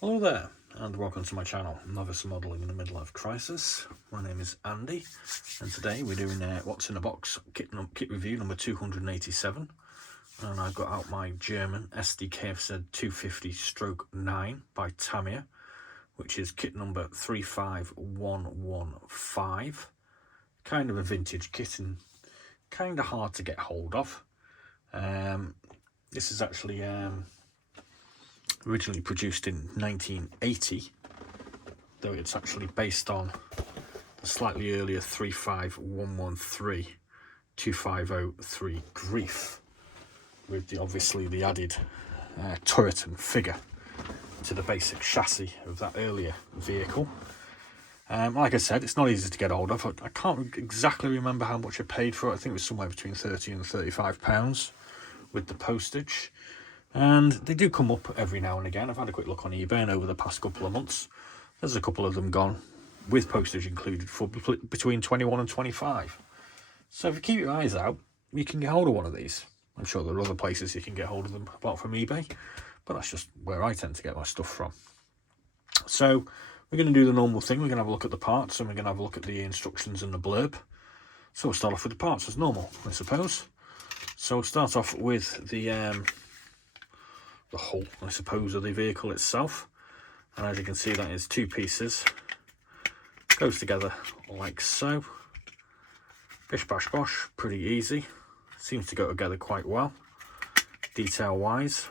Hello there, and welcome to my channel, Novice Modelling in the Midlife Crisis. My name is Andy, and today we're doing what's in a box kit review number 287. And I've got out my German Sd.Kfz 250/9 by Tamiya, which is kit number 35115. Kind of a vintage kit and kind of hard to get hold of. This is actually originally produced in 1980, though it's actually based on the slightly earlier 35113 2503 Grief, with obviously the added turret and figure to the basic chassis of that earlier vehicle. Like I said, it's not easy to get hold of. I can't exactly remember how much I paid for it. I think it was somewhere between £30 and £35 with the postage. And they do come up every now and again. I've had a quick look on eBay, and over the past couple of months, there's a couple of them gone with postage included for between 21 and 25. So if you keep your eyes out, you can get hold of one of these. I'm sure there are other places you can get hold of them apart from eBay, but that's just where I tend to get my stuff from. So we're going to do the normal thing. We're going to have a look at the parts, and we're going to have a look at the instructions and the blurb. So we'll start off with the parts as normal, I suppose. So we'll start off with the hull, I suppose, of the vehicle itself. And as you can see, that is two pieces. Goes together like so. Bish bash bosh, pretty easy. Seems to go together quite well, detail wise.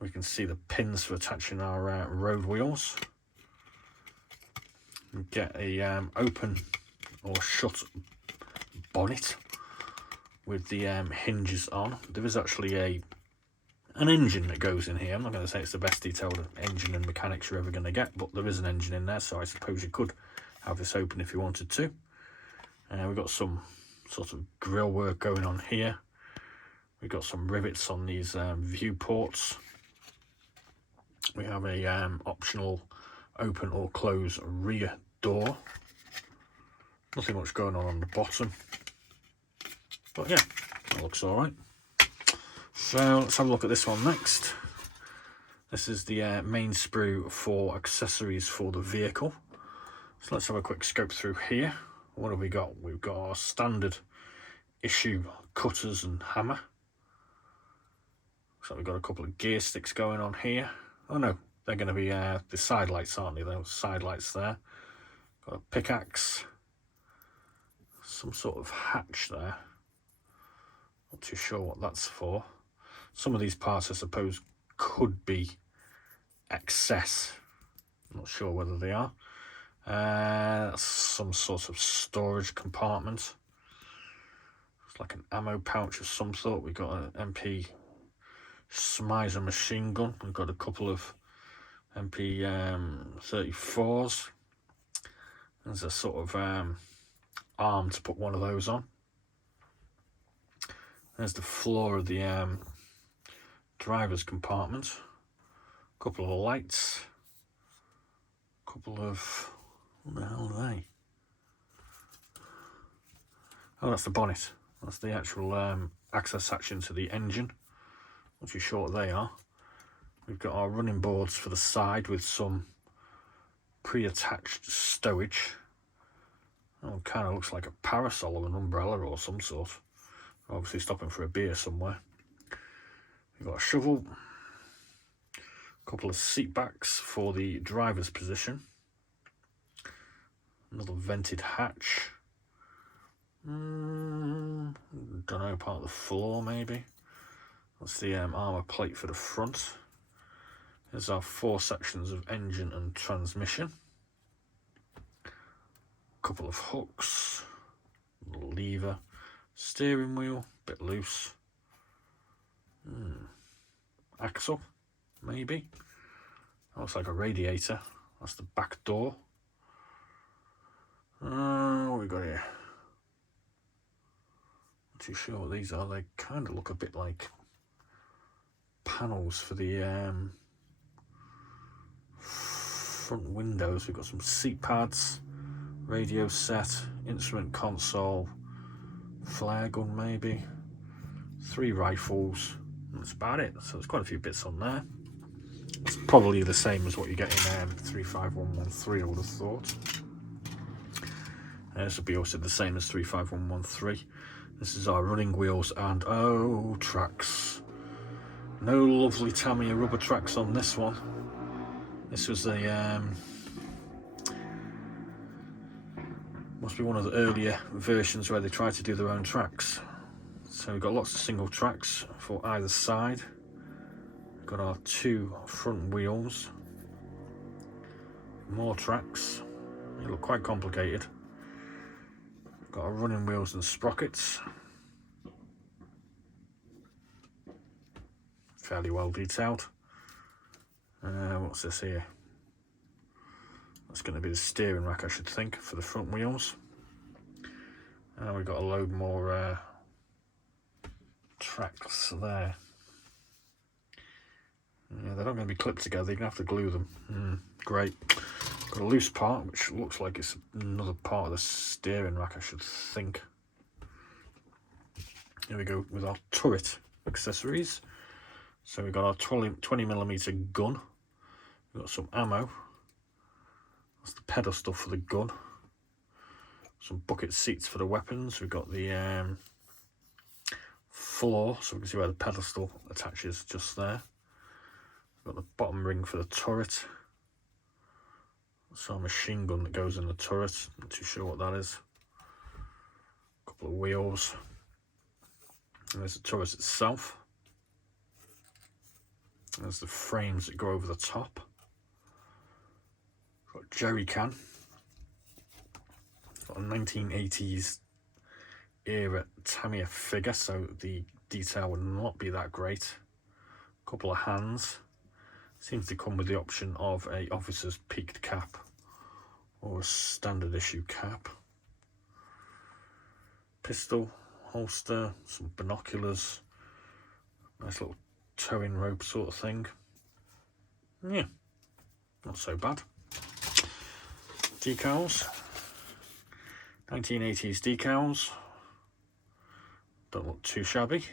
We can see the pins for attaching our road wheels. We get a open or shut bonnet with the hinges on. There is actually an engine that goes in here. I'm not going to say it's the best detailed engine and mechanics you're ever going to get, but there is an engine in there, so I suppose you could have this open if you wanted to. We've got some sort of grill work going on here. We've got some rivets on these viewports. We have a optional open or close rear door. Nothing much going on the bottom, but yeah, that looks all right. So let's have a look at this one next. This is the main sprue for accessories for the vehicle. So let's have a quick scope through here. What have we got? We've got our standard issue cutters and hammer. So we've got a couple of gear sticks going on here. Oh no, they're going to be the side lights, aren't they? Those side lights there. Got a pickaxe. Some sort of hatch there. Not too sure what that's for. Some of these parts, I suppose, could be excess. I'm not sure whether they are. Some sort of storage compartment. It's like an ammo pouch of some sort. We've got an MP Smizer machine gun. We've got a couple of MP 34s. There's a sort of arm to put one of those on. There's the floor of the driver's compartment. A couple of lights. A couple of... what the hell are they? Oh, that's the bonnet. That's the actual access hatching to the engine. Not too sure what they are. We've got our running boards for the side with some pre-attached stowage. Oh, kind of looks like a parasol or an umbrella or some sort. Obviously stopping for a beer somewhere. We've got a shovel, a couple of seat backs for the driver's position, another vented hatch, don't know, part of the floor maybe. That's the armour plate for the front. There's our 4 sections of engine and transmission, a couple of hooks, lever, steering wheel, bit loose. Axle, maybe. That looks like a radiator. That's the back door. What we got here? Not too sure what these are. They kind of look a bit like panels for the front windows. We've got some seat pads, radio set, instrument console, flare gun maybe, 3 rifles. That's about it. So there's quite a few bits on there. It's probably the same as what you get in 35113, I would have thought. This will be also the same as 35113. This is our running wheels and oh, tracks. No lovely Tamiya rubber tracks on this one. This was a must be one of the earlier versions where they tried to do their own tracks. So we've got lots of single tracks for either side. We've got our 2 front wheels. More tracks. They look quite complicated. Got our running wheels and sprockets. Fairly well detailed. What's this here? That's going to be the steering rack, I should think, for the front wheels. And we've got a load more tracks there. Yeah, they're not going to be clipped together, you're going to have to glue them. Great. Got a loose part, which looks like it's another part of the steering rack, I should think. Here we go with our turret accessories. So we've got our 20mm gun. We've got some ammo. That's the pedal stuff for the gun. Some bucket seats for the weapons. We've got the floor, so we can see where the pedestal attaches just there. We've got the bottom ring for the turret. So a machine gun that goes in the turret. Not too sure what that is. A couple of wheels. And there's the turret itself. There's the frames that go over the top. Got a jerry can. Got a 1980s era Tamiya figure, so the detail would not be that great. A couple of hands. Seems to come with the option of a officer's peaked cap or a standard issue cap. Pistol, holster, some binoculars, nice little towing rope sort of thing. Yeah, not so bad. Decals, 1980s decals, don't look too shabby.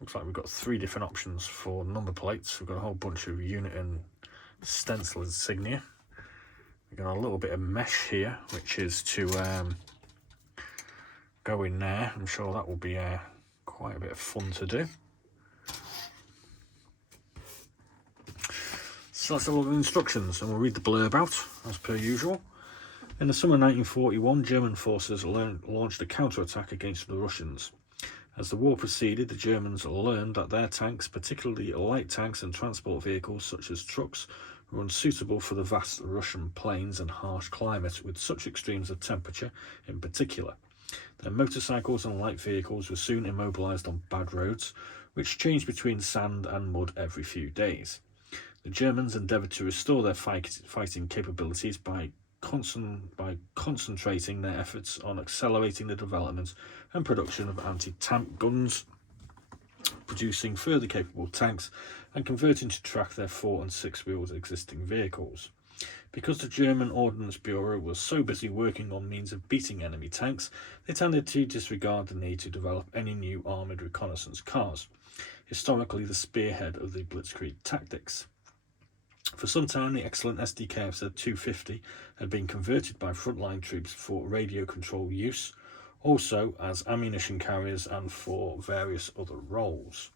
Looks like we've got 3 different options for number plates. We've got a whole bunch of unit and stencil insignia. We've got a little bit of mesh here, which is to go in there. I'm sure that will be quite a bit of fun to do. So let's have a look at the instructions and we'll read the blurb out as per usual. In the summer 1941, German forces launched a counterattack against the Russians. As the war proceeded, the Germans learned that their tanks, particularly light tanks and transport vehicles such as trucks, were unsuitable for the vast Russian plains and harsh climate, with such extremes of temperature in particular. Their motorcycles and light vehicles were soon immobilised on bad roads, which changed between sand and mud every few days. The Germans endeavoured to restore their fighting capabilities by concentrating their efforts on accelerating the development and production of anti-tank guns, producing further capable tanks and converting to track their 4- and 6-wheeled existing vehicles. Because the German Ordnance Bureau was so busy working on means of beating enemy tanks, they tended to disregard the need to develop any new armoured reconnaissance cars, historically the spearhead of the blitzkrieg tactics. For some time, the excellent Sd.Kfz 250 had been converted by frontline troops for radio control use, also as ammunition carriers and for various other roles.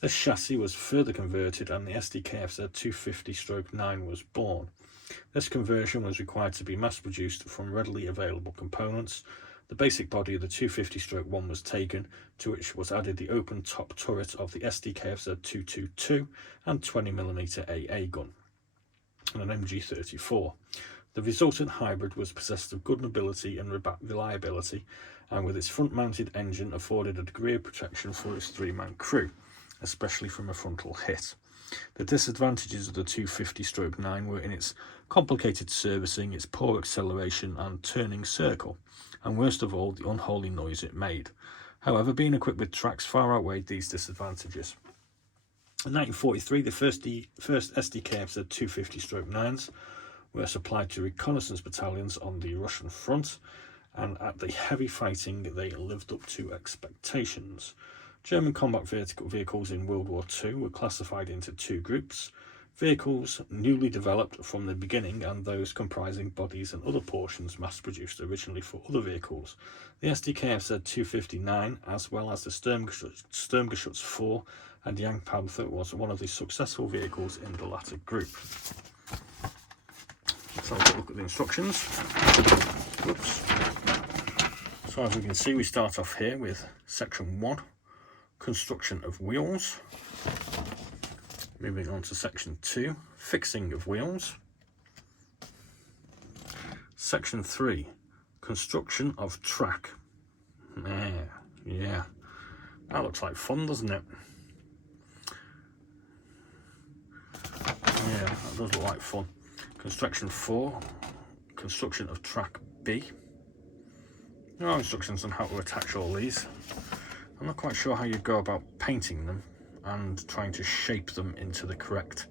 This chassis was further converted and the Sd.Kfz 250-9 was born. This conversion was required to be mass-produced from readily available components. The basic body of the 250-1 was taken, to which was added the open top turret of the Sd.Kfz 222 and 20mm AA gun, and an MG34. The resultant hybrid was possessed of good mobility and reliability, and with its front-mounted engine afforded a degree of protection for its 3-man crew, especially from a frontal hit. The disadvantages of the 250-9 were in its complicated servicing, its poor acceleration and turning circle, and worst of all, the unholy noise it made. However, being equipped with tracks far outweighed these disadvantages. In 1943, the first Sd.Kfz 250-9s were supplied to reconnaissance battalions on the Russian front, and at the heavy fighting they lived up to expectations. German combat vehicles in World War II were classified into two groups: vehicles newly developed from the beginning and those comprising bodies and other portions mass-produced originally for other vehicles. The Sd.Kfz 259, as well as the Sturmgeschütz 4 and Jagdpanther, was one of the successful vehicles in the latter group. Let's have a look at the instructions. Whoops. So as we can see, we start off here with section 1, construction of wheels. Moving on to section 2, fixing of wheels. Section 3, construction of track. Yeah, that looks like fun, doesn't it? Yeah, that does look like fun. Construction 4, construction of track B. There are instructions on how to attach all these. I'm not quite sure how you go about painting them and trying to shape them into the correct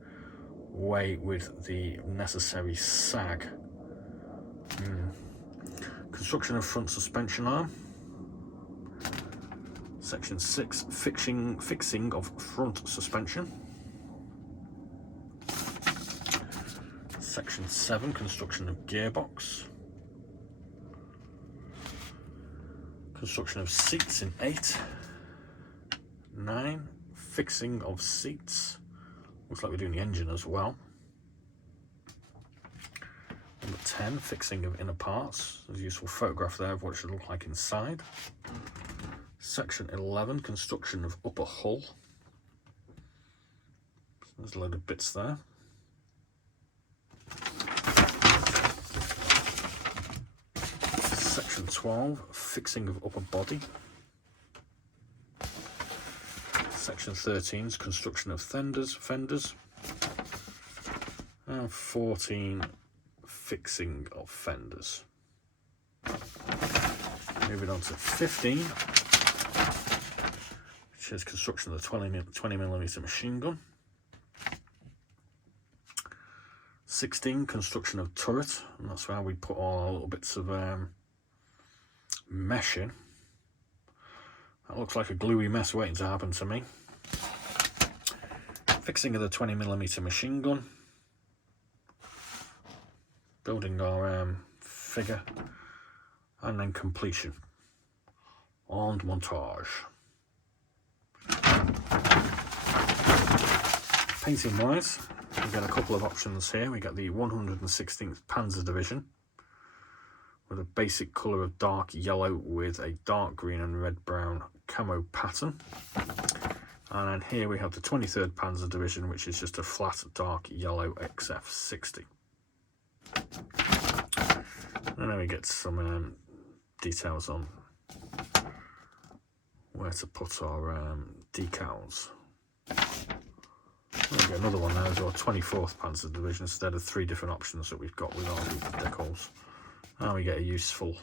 way with the necessary sag. Construction of front suspension arm. Section 6, fixing of front suspension. Section 7, construction of gearbox. Construction of seats in 8. 9, fixing of seats. Looks like we're doing the engine as well. Number 10, fixing of inner parts. There's a useful photograph there of what it should look like inside. Section 11, construction of upper hull. There's a load of bits there. Section 12, fixing of upper body. Section 13 is construction of fenders. And 14, fixing of fenders. Moving on to 15, which is construction of the 20mm machine gun. 16, construction of turret, and that's where we put all our little bits of mesh in. That looks like a gluey mess waiting to happen to me. Fixing of the 20mm machine gun. Building our figure. And then completion. And montage. Painting wise, we get a couple of options here. We get the 116th Panzer Division with a basic colour of dark yellow with a dark green and red brown camo pattern. And then here we have the 23rd Panzer Division, which is just a flat dark yellow XF60. And then we get some details on where to put our decals. We'll get another one now as well, 24th Panzer Division, instead of 3 different options that we've got with our decals. And we get a useful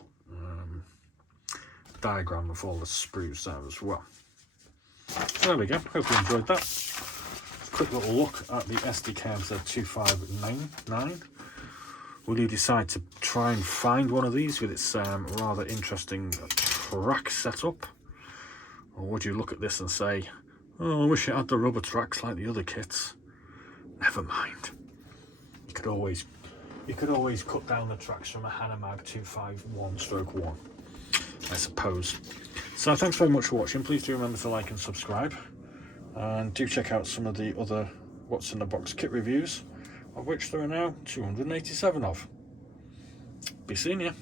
diagram of all the sprues there as well. So there we go, hope you enjoyed that. Just a quick little look at the Sd.Kfz 2599. Will you decide to try and find one of these with its rather interesting track setup? Or would you look at this and say, oh, I wish it had the rubber tracks like the other kits? Never mind. You could always cut down the tracks from a Hanomag 251/1, I suppose. So thanks very much for watching. Please do remember to like and subscribe. And do check out some of the other What's in the Box kit reviews, of which there are now 287 of. Be seeing you.